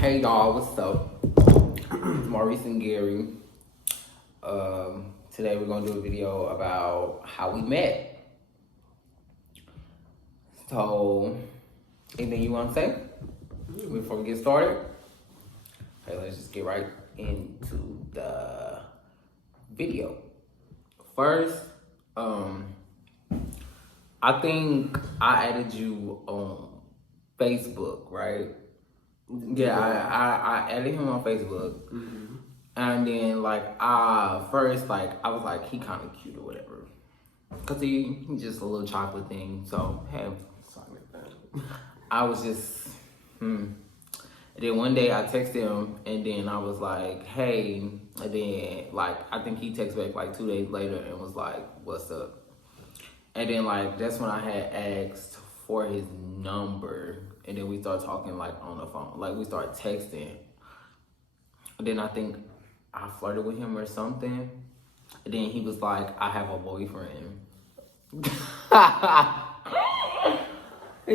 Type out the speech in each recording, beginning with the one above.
Hey y'all, what's up? It's Maurice and Gary. Today we're gonna do a video about how we met. So, anything you wanna say before we get started? Okay, let's just get right into the video. First, I think I added you on Facebook, right? Yeah, I added him on Facebook. Mm-hmm. And then, first, I was like, he kind of cute or whatever. Because he's just a little chocolate thing. So, hey, I was just, And then one day I texted him, and then I was like, hey. And then, I think he texted back, 2 days later and was like, what's up? And then, that's when I had asked for his number. And then we started talking, on the phone. We started texting. And then I think I flirted with him or something. And then he was like, I have a boyfriend. He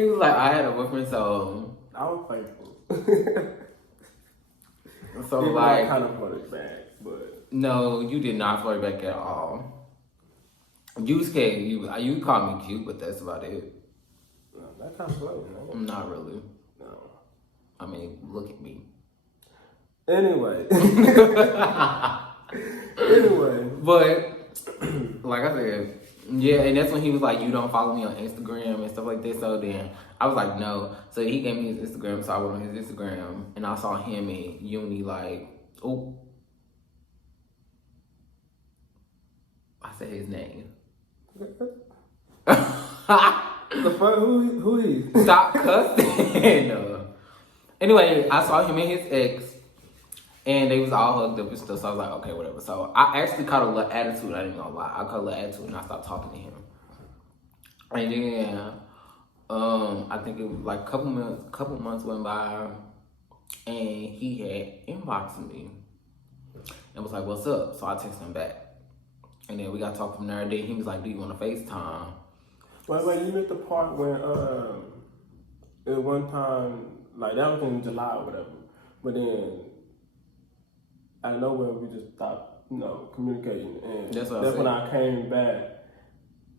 was like, I had a boyfriend, so... I was faithful. So, I kind of flirted back, but... No, you did not flirt back at all. You scared. You called me cute, but that's about it. No, that kind of flirting, right? Not really. No. I mean, look at me. Anyway. But, like I said, yeah, and that's when he was like, you don't follow me on Instagram and stuff like that. So then I was like, no. So he gave me his Instagram, so I went on his Instagram, and I saw him and Uni oh. I said his name. The fuck? Who he? Stop cussing. Anyway, I saw him and his ex, and they was all hugged up and stuff. So I was like, okay, whatever. So I actually caught a little attitude. I didn't gonna lie. I caught a little attitude, and I stopped talking to him. And then, I think it was couple months went by, and he had inboxed me and was like, "What's up?" So I texted him back, and then we got talking from there. And then he was like, "Do you want to FaceTime?" Wait, you missed the part when at one time, that was in July or whatever. But then out of nowhere we just stopped, communicating, and that's when I came back.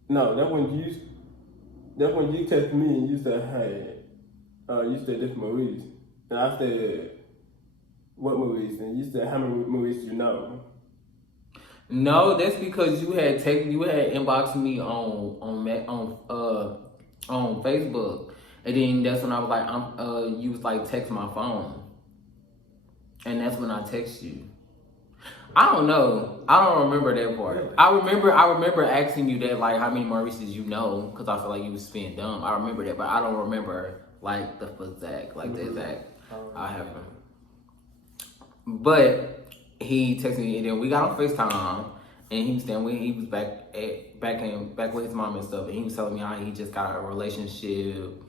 No, that's when you texted me and you said, "Hey," you said, "This Maurice," and I said, "What Maurice?" And you said, "How many Maurice you know?" No, that's because you had inboxed me on Facebook, and then that's when I was like, you was like, text my phone, and that's when I text you. I don't know. I don't remember that part. Really? I remember asking you that, how many Maurices you know, because I feel like you was being dumb. I remember that, but I don't remember the exact, the exact. I haven't. But he texted me, and then we got on FaceTime, and he was back with his mom and stuff, and he was telling me how he just got a relationship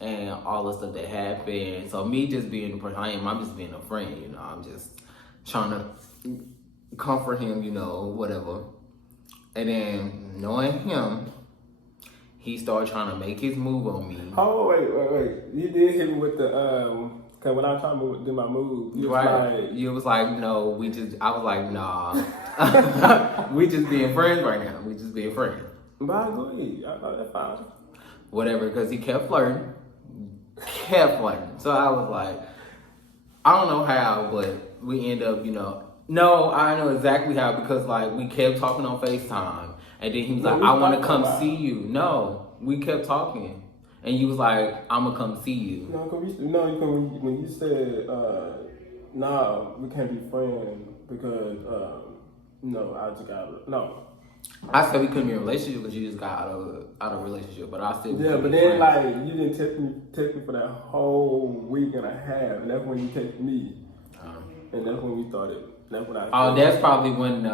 and all the stuff that happened. So me just being the person I am, I'm just being a friend, I'm just trying to comfort him, whatever. And then knowing him, he started trying to make his move on me. Oh wait! You did hit me with the cause when I was trying to do my move, you was like, no, I was like, nah. We just being friends right now. We just being friends. But I agree. I thought that's fine. Whatever, because he kept flirting. So I was like, I don't know how, but we end up, No, I know exactly how, because we kept talking on FaceTime, and then he was like, I want to come see you. No, we kept talking. And you was like, I'm gonna come see you. When you said, nah, we can't be friends because, I just got, no. I said we couldn't be in a relationship because you just got out of relationship, but I still. Yeah, but then, you didn't text me for that whole week and a half, and that's when you texted me. And that's when we started. That's when that's probably when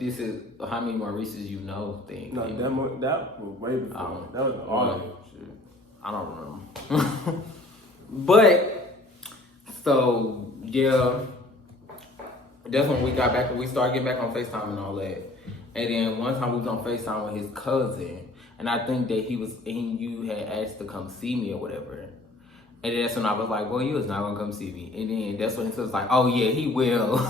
this is how many Maurices you know thing. No, that was way before. That was all. I don't remember. But, so, yeah, that's when we got back, we started getting back on FaceTime and all that. And then one time we was on FaceTime with his cousin, and I think that you had asked to come see me or whatever. And then that's when I was like, well, you was not gonna come see me. And then that's when it was like, oh yeah, he will.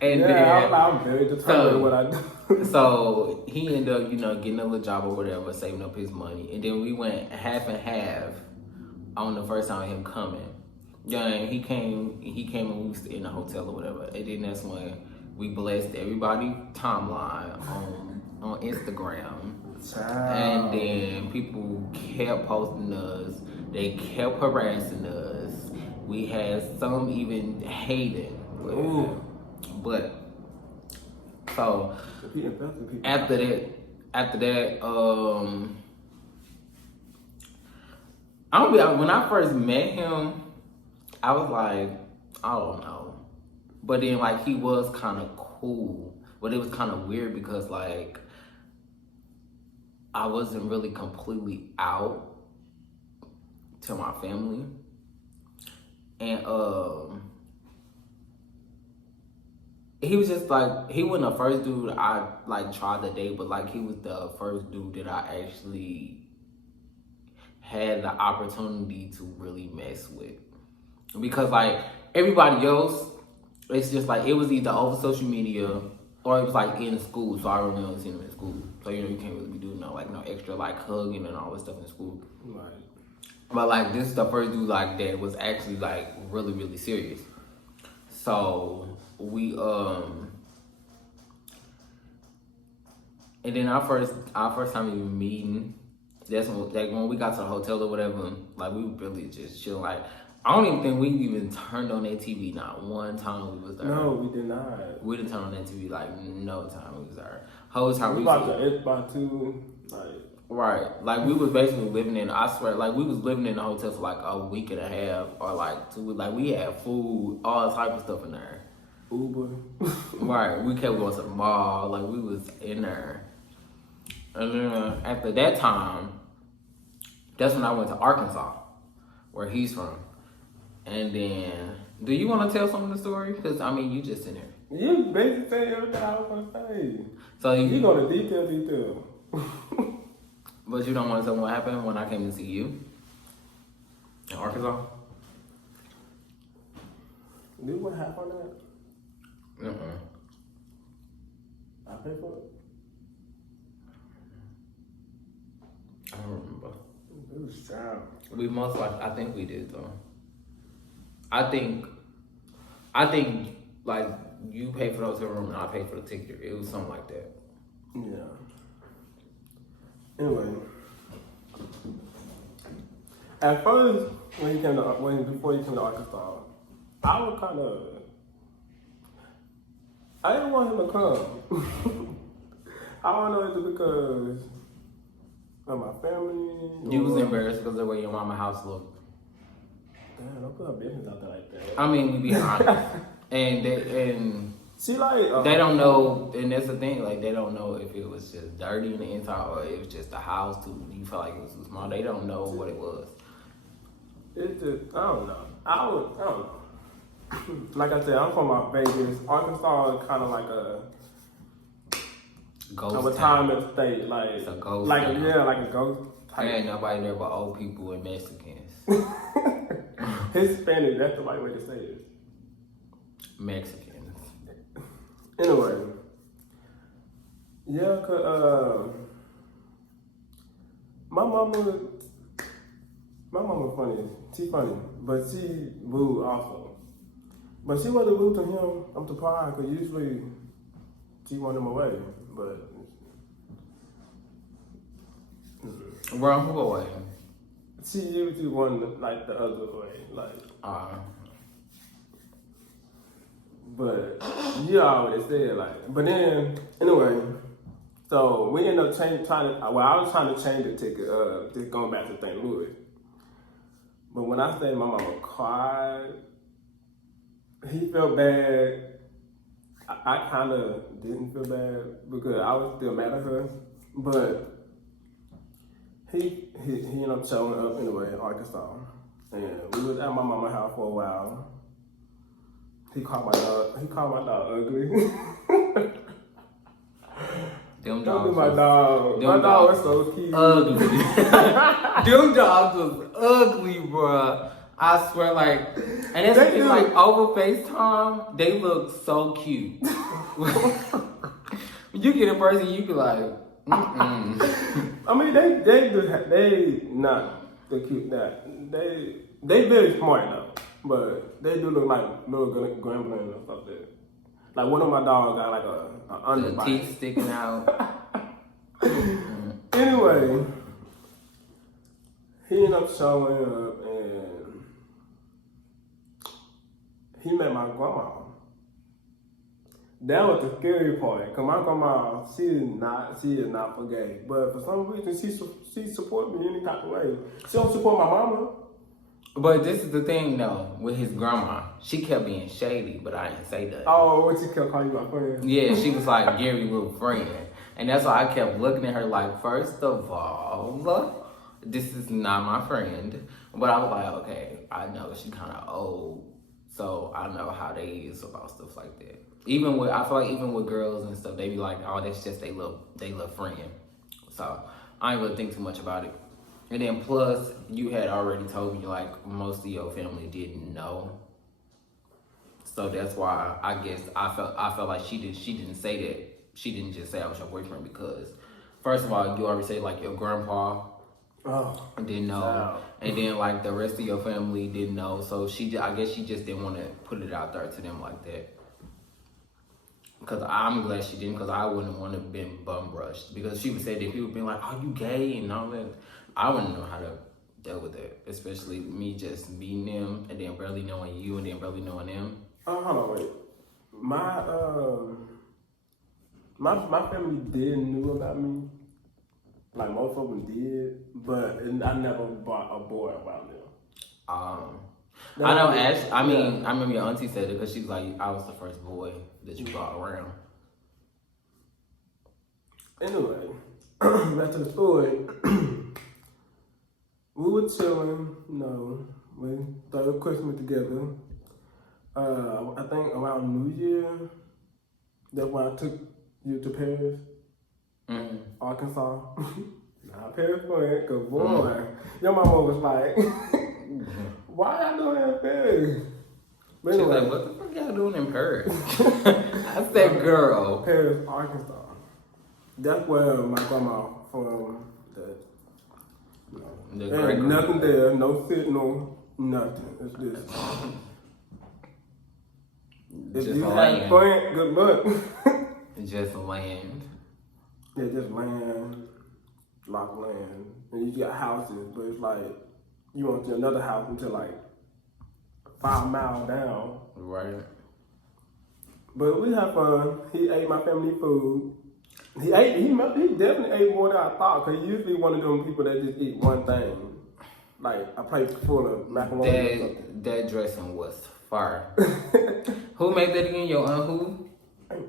And then I'm very determined in what I do. So he ended up, getting a little job or whatever, saving up his money. And then we went half and half on the first time of him coming. Yeah, and he came and we was in the hotel or whatever. And then that's when we blessed everybody timeline on Instagram. And then people kept posting us. They kept harassing us. We had some even hating. But so after that, when I first met him, I was like, I don't know. But then like he was kind of cool, but it was kind of weird because like I wasn't really completely out to my family, and he was just like, he wasn't the first dude I like tried to date, but like he was the first dude that I actually had the opportunity to really mess with. Because like everybody else, it's just like it was either over social media or it was like in school. So I remember seeing him in school. So you can't really be doing no extra like hugging and all this stuff in school. Right. But like this is the first dude like that was actually like really, really serious. So we and then our first time even meeting, that's when like when we got to the hotel or whatever, like we really just chilling. Like I don't even think we even turned on that TV not one time we was there. No, we did not. We didn't turn on that TV like no time we was there. Whole time we watched the Xbox too, like. Right, like we was basically living in. I swear, like we was living in the hotel for like a week and a half, or like 2 weeks. Like we had food, all type of stuff in there. Uber. Right, we kept going to the mall. Like we was in there, and then after that time, that's when I went to Arkansas, where he's from. And then, do you want to tell some of the story? Because I mean, you just in there. You basically say everything I was gonna say. So you go to detail. But you don't want to tell me what happened when I came to see you in Arkansas? Did what happened on that? I paid for it? I don't remember. It was sad. We most likely, I think we did though. I think like you paid for the hotel room and I paid for the ticket. It was something like that. Yeah. Anyway, at first before you came to Arkansas, I was kind of, I didn't want him to come. I don't know if it's because of my family. You was embarrassed because of the way your mama house looked. Damn, don't put our business out there like that. I mean, we be honest, and. See, like they don't know, and that's the thing. Like they don't know if it was just dirty in the inside or if it was just the house too. You felt like it was too small. They don't know what it was. It's just I don't know. I don't know. Like I said, I'm from Vegas. Arkansas is kind of like a ghost a retirement state. Like it's a ghost. Like town. yeah, like a ghost. There ain't nobody there but old people and Mexicans. Hispanic. That's the right way to say it. Mexicans. Anyway, yeah, cause my mama funny. She funny, but she rude also. But she wasn't rude to him. I'm surprised, cause usually she want him away. But Run who away? she usually wanted like the other way, like. But you already said like, but then anyway, so we ended up I was trying to change the ticket, just going back to St. Louis. But when I said my mama cried, he felt bad. I kind of didn't feel bad because I was still mad at her. But he ended up showing up anyway in Arkansas, and we was at my mama's house for a while. He called my dog ugly. Them dogs. My dog was so cute. Ugly. Them dogs was ugly, bruh. I swear, like, and it's They thing, do. like over FaceTime, they look so cute. When you get a person, you be like, mm-mm. I mean, they not the cute that they very smart though, but they do look like little gremlins or something. Like one of my dogs got like a The underbite. teeth sticking out. Anyway, he ended up showing up and he met my grandma. That was the scary part, cause my grandma, she is not for gay, but for some reason she support me any type of way. She don't support my mama. But this is the thing though, with his grandma, she kept being shady, but I didn't say that. Oh, what she kept calling you my friend? Yeah, she was like Gary's little friend. And that's why I kept looking at her like, first of all, this is not my friend. But I was like, okay, I know she kind of old, so I know how they is about stuff like that. I feel like even with girls and stuff, they be like, oh, that's just they little friend. So I ain't really think too much about it. And then plus, you had already told me like most of your family didn't know. So that's why I guess I felt like she didn't say that. She didn't just say I was your boyfriend because, first of all, you already said like your grandpa didn't know, wow. and then like the rest of your family didn't know. So I guess she just didn't want to put it out there to them like that. Because I'm glad she didn't, because I wouldn't want to have been bum rushed. Because she would say that people would be like, "Are you gay?" and all that. I wouldn't know how to deal with it, especially me just meeting them and then barely knowing you and then barely knowing them. Oh, hold on, wait. My family did knew about me. Like most of them did, but I never bought a boy about them. I know Ash. I mean, I remember your auntie said it because she was like, "I was the first boy that you brought around." Anyway, back to the story. We were chilling, we started Christmas together. I think around New Year, that's when I took you to Paris, Arkansas. Nah, Paris went, cause boy, your mama was like, why y'all doing that in Paris? But She was anyway, like, "What the fuck y'all doing in Paris?" I said, "Girl." Paris, Arkansas. That's where my grandma from. Ain't nothing there, no signal, nothing. It's this. If Just you land. have fun, good luck. Just land. Yeah, just land, lock land. And you got houses, but it's like, you want to another house until like 5 miles down. Right. But we have fun. He ate my family food. He definitely ate more than I thought, because he's usually one of them people that just eat one thing. Like a plate full of macaroni or something. That dressing was fire. Who made that again? Your aunt who?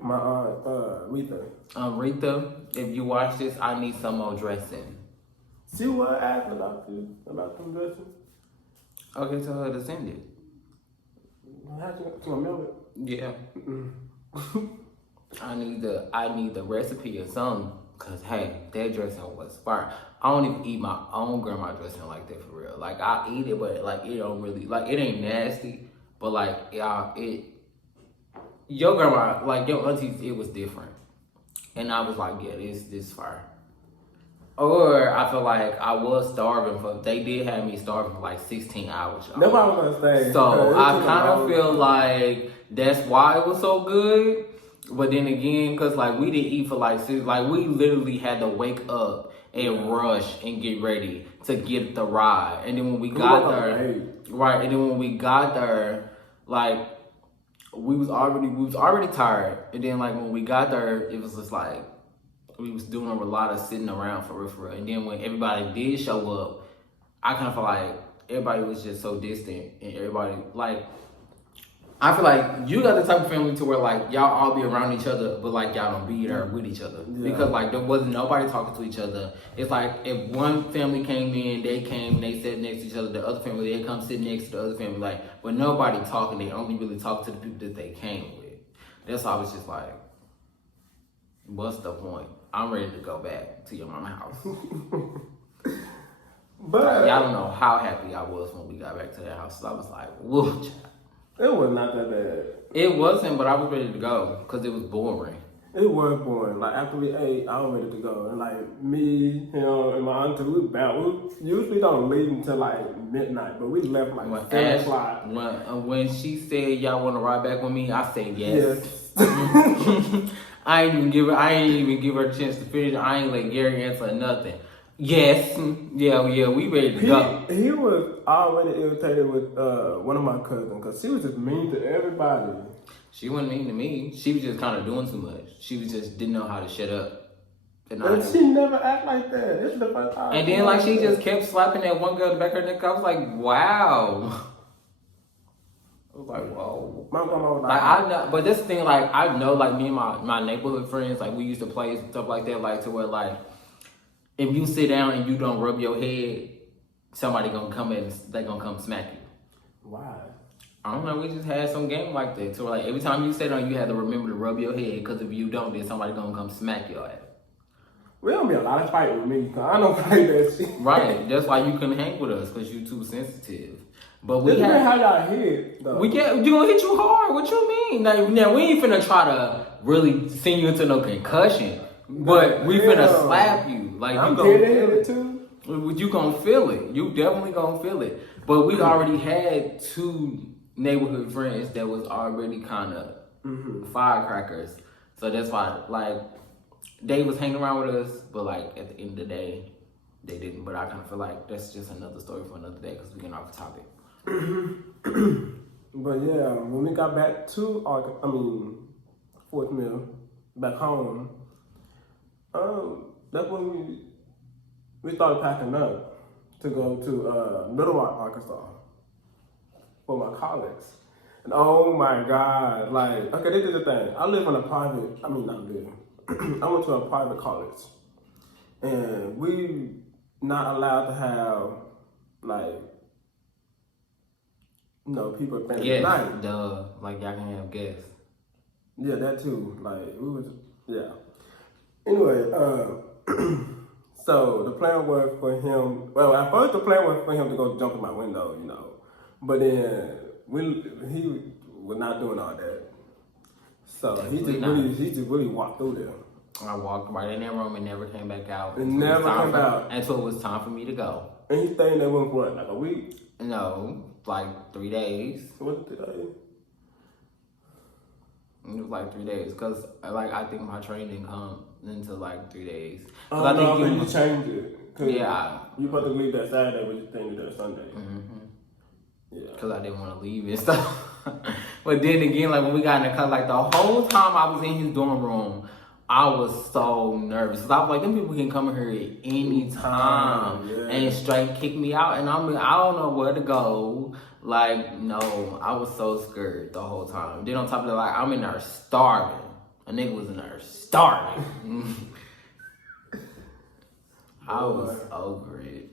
My aunt, Rita. Rita, if you watch this, I need some more dressing. She was asking about them dressing. Okay, tell her to send it. How you gonna mail it? Yeah. I need the recipe or something, cause hey, that dressing was fire. I don't even eat my own grandma dressing like that for real. Like I eat it, but like it don't really, like it ain't nasty, but like your grandma, like your aunties, it was different, and I was like, yeah, this fire. Or I feel like I was starving they did have me starving for like 16 hours. Y'all. That's what I was gonna say. So I kind of feel like that's why it was so good. But then again, cause like we didn't eat for like 6, like we literally had to wake up and rush and get ready to get the ride. And then when we got there, right? And then when we got there, like we was already tired. And then like when we got there, it was just like we was doing a lot of sitting around for real. And then when everybody did show up, I kind of feel like everybody was just so distant, and everybody like. I feel like you got the type of family to where like y'all all be around each other, but like y'all don't be there with each other because like there wasn't nobody talking to each other. It's like if one family came in, they sat next to each other. The other family they come sit next to the other family, like but nobody talking. They only really talk to the people that they came with. That's why I was just like, what's the point? I'm ready to go back to your mama's house. But y'all don't know how happy I was when we got back to the house. I was like, whoa, child. it was not that bad. It wasn't, but I was ready to go because it was boring. It was boring. Like after we ate, I was ready to go. And like me, and my auntie, we usually don't leave until like midnight, but we left like When 7 o'clock. When she said y'all want to ride back with me, I said yes. Yes. I ain't even give her a chance to finish. I ain't let Gary answer nothing. Yes, yeah, we ready to go. He was already irritated with one of my cousins because she was just mean to everybody. She wasn't mean to me. She was just kind of doing too much. She was just didn't know how to shut up. And she never act like that. This is the first time. And then like she just kept slapping that one girl in the back of her neck. I was like, wow. I was like, whoa. My grandma was Like I know, but this thing, like I know, like me and my neighborhood friends, like we used to play stuff like that, like to where like if you sit down and you don't rub your head, somebody gonna come in, they gonna come smack you. Why? I don't know. We just had some game like that. So like every time you sit down, you have to remember to rub your head because if you don't, then somebody gonna come smack your ass. We don't be a lot of fighting with me because I don't play that shit. Right. That's why you couldn't hang with us because you too sensitive. But we This is had. how y'all hit though. We can't. You gonna hit you hard? What you mean? Now we ain't finna try to really send you into no concussion, but we finna slap you. Like I'm you gonna getting feel it it too. You gonna feel it. You definitely gonna feel it. But we already had 2 neighborhood friends that was already kind of firecrackers. So that's why like they was hanging around with us, but like at the end of the day, they didn't. But I kind of feel like that's just another story for another day because we getting off the topic. But yeah, when we got back to Fort Mill, back home, that's when we started packing up to go to Little Rock, Arkansas for my college. And oh my God, like, okay, this is the thing. I live in a private, I went to a private college. And we not allowed to have, like, people spending the night. Duh. Like y'all can have guests. Yeah, that too. Like, we was, yeah. Anyway, so the plan was for him, well, at first the plan was for him to go jump in my window, But then he was not doing all that. So he just really walked through there. I walked right in that room and never came back out. It never came out. Until it was time for me to go. And he stayed in that room for what, like a week? No, like 3 days. Was it 3 days? It was like 3 days. Because like, I think my train didn't come until like 3 days. Oh, I think you changed it. Yeah. You supposed to leave that Saturday, but you stayed there Sunday. Mm-hmm. Yeah. Because I didn't want to leave and stuff. But then again, like when we got in the car, like the whole time I was in his dorm room, I was so nervous. Cause I was like, them people can come in here at any time and straight kick me out. And I don't know where to go. Like, no, I was so scared the whole time. Then on top of that, like, I'm in there starving. A nigga was in there starving. I was over it.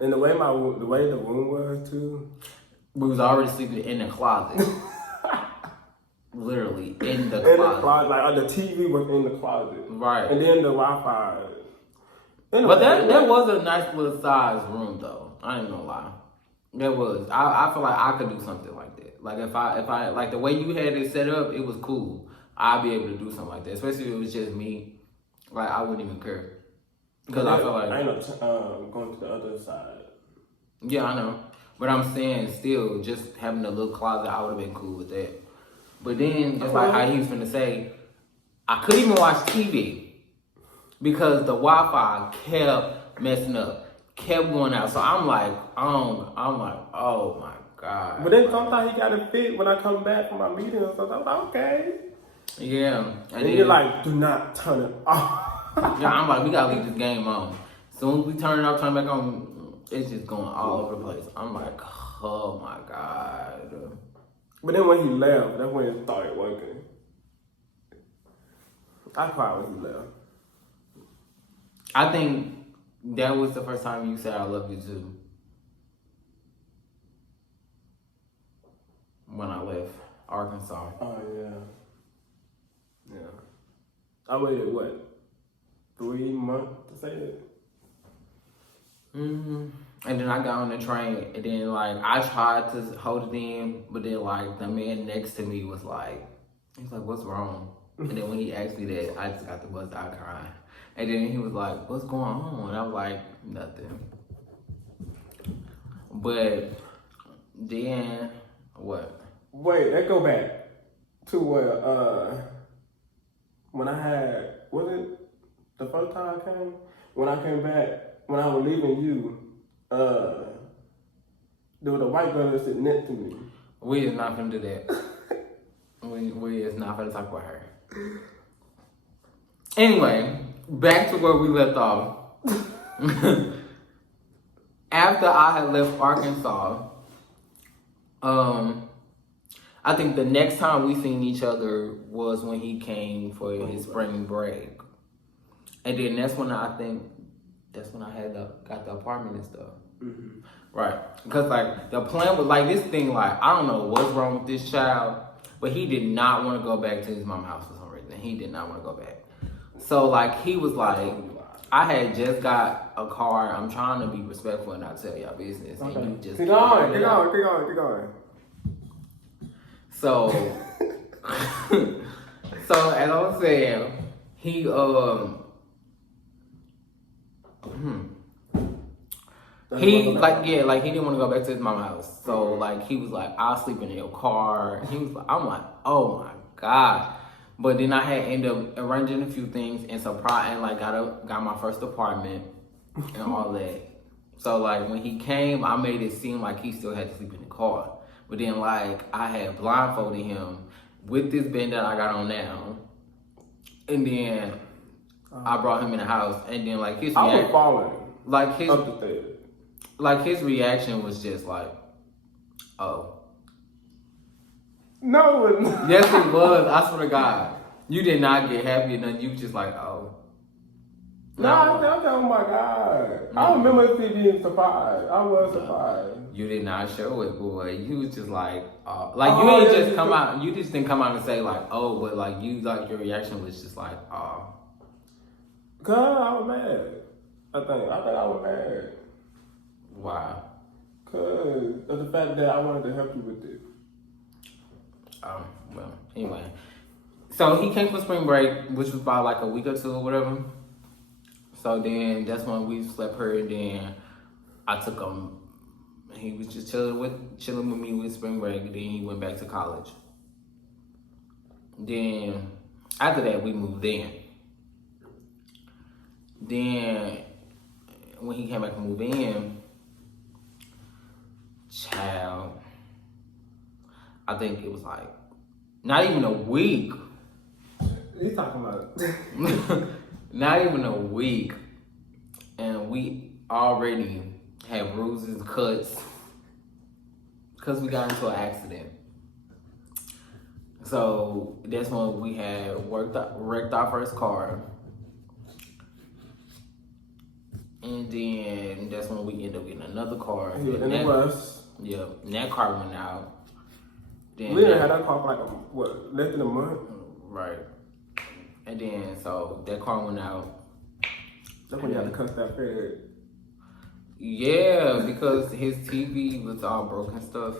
And the way the room was too. We was already sleeping in the closet. Literally in the closet. In the closet, like the TV was in the closet. Right. And then the Wi-Fi. Anyway, But that was a nice little size room though. I ain't gonna lie. That was. I feel like I could do something like that. Like if I like the way you had it set up, it was cool. I'd be able to do something like that. Especially if it was just me. Like I wouldn't even care. Because I feel like I ain't going to the other side. Yeah, I know. But I'm saying still, just having a little closet, I would have been cool with that. But then, just like how he was finna say, I couldn't even watch TV because the Wi-Fi kept messing up, kept going out. So I'm like, oh my God. But then sometimes he got to fit when I come back from my meeting or something. I'm like, okay. Yeah. And then you're like, do not turn it off. Yeah, I'm like, we gotta leave this game on. As soon as we turn it off, turn it back on, it's just going all over the place. I'm like, oh my God. But then when he left, that's when it started working. I cried when he left. I think that was the first time you said I love you too. When I left Arkansas. Oh, yeah. Yeah. I waited, 3 months to say it? And then I got on the train, and then like I tried to hold it in, but then like the man next to me was like, he's like, "What's wrong?" And then when he asked me that, I just got the bust out crying. And then he was like, "What's going on?" And I was like, "Nothing." But then what? Wait, let's go back to when I had, was it the first time I came? When I came back, when I was leaving you, there was a white girl that sitting next to me. We is not finna do that. we is not finna talk about her. Anyway, back to where we left off. After I had left Arkansas, I think the next time we seen each other was when he came for his spring break. And then that's when I had got the apartment and stuff. Mm-hmm. Right. Because like the plan was like this thing, like I don't know what's wrong with this child, but he did not want to go back to his mom's house for some reason. He did not want to go back. So like he was like, I had just got a car. I'm trying to be respectful and not tell y'all business. Okay. And you just keep going. So so as I was saying, he he like he didn't want to go back to his mama's house. So like he was like, I'll sleep in your car. And he was like, I'm like, oh my God. But then I had ended up arranging a few things and like got my first apartment and all that. So like when he came, I made it seem like he still had to sleep in the car. But then like I had blindfolded him with this bed that I got on now. And then I brought him in the house, and then like his I was falling. Like his reaction was just like, oh. No, it wasn't. Yes, it was. I swear to God. You did not get happy enough. You just like, oh. No, I was like, oh my God. I remember being surprised. I was surprised. You did not show it, boy. You was just like, you ain't just come out. You just didn't come out and say like, oh, but like you, like your reaction was just like, oh. Cause I was mad. I think I was mad. Why? Cause of the fact that I wanted to help you with it. Well, anyway. So he came for spring break, which was about like a week or two or whatever. So then that's when we slept her, and then I took him. He was just chilling with me with spring break, and then he went back to college. Then after that we moved in. Then when he came back and moved in, child, I think it was like not even a week. He's talking about Not even a week, and we already had bruises, cuts, because we got into an accident. So that's when we had wrecked our first car. And then that's when we ended up getting another car. Yeah, and it was. Yeah, and that car went out. Then We didn't have that car for like less than a month. Right. And then so that car went out. That's when you had to cut that fed. Yeah, because his TV was all broken stuff.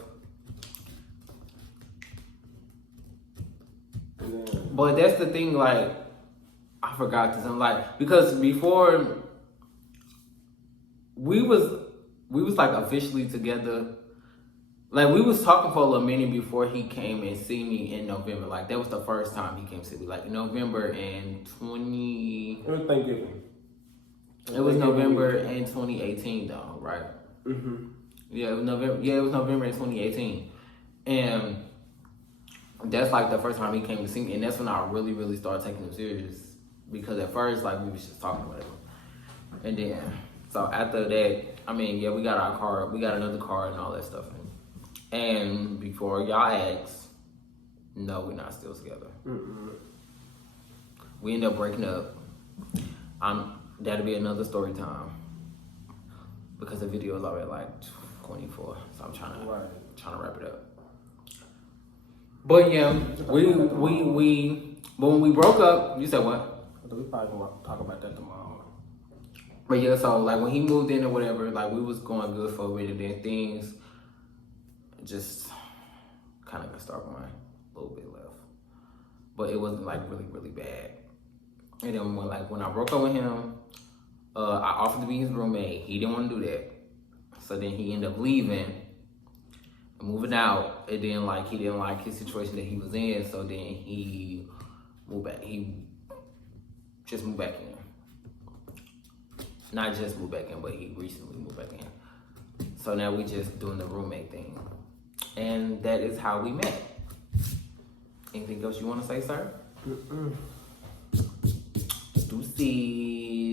Yeah. But that's the thing, like, I forgot to say, like, because before we was like officially together. Like we was talking for a little minute before he came and see me in November. Like that was the first time he came to me. Like in November in 20. It was Thanksgiving. It was November in 2018 though, right? Mm-hmm. Yeah, it was November. Yeah, it was November in 2018, and that's like the first time he came to see me, and that's when I really, really started taking him serious. Because at first, like we was just talking about it, and then so after that, I mean, yeah, we got our car, we got another car, and all that stuff. And before y'all ask, no, we're not still together. Mm-hmm. We end up breaking up. That'll be another story time. Because the video is already like 24, so I'm trying to wrap it up. But yeah, but when we broke up, you said what? We probably gonna talk about that tomorrow. But yeah, so like when he moved in or whatever, like we was going good for a minute, then things just kind of got start going a little bit left. But it wasn't like really, really bad. And then when I broke up with him, I offered to be his roommate. He didn't want to do that. So then he ended up leaving, moving out, and then like he didn't like his situation that he was in, so then he moved back. He just moved back in. Not just moved back in, but he recently moved back in. So now we just doing the roommate thing. And that is how we met. Anything else you want to say, sir? Deuces.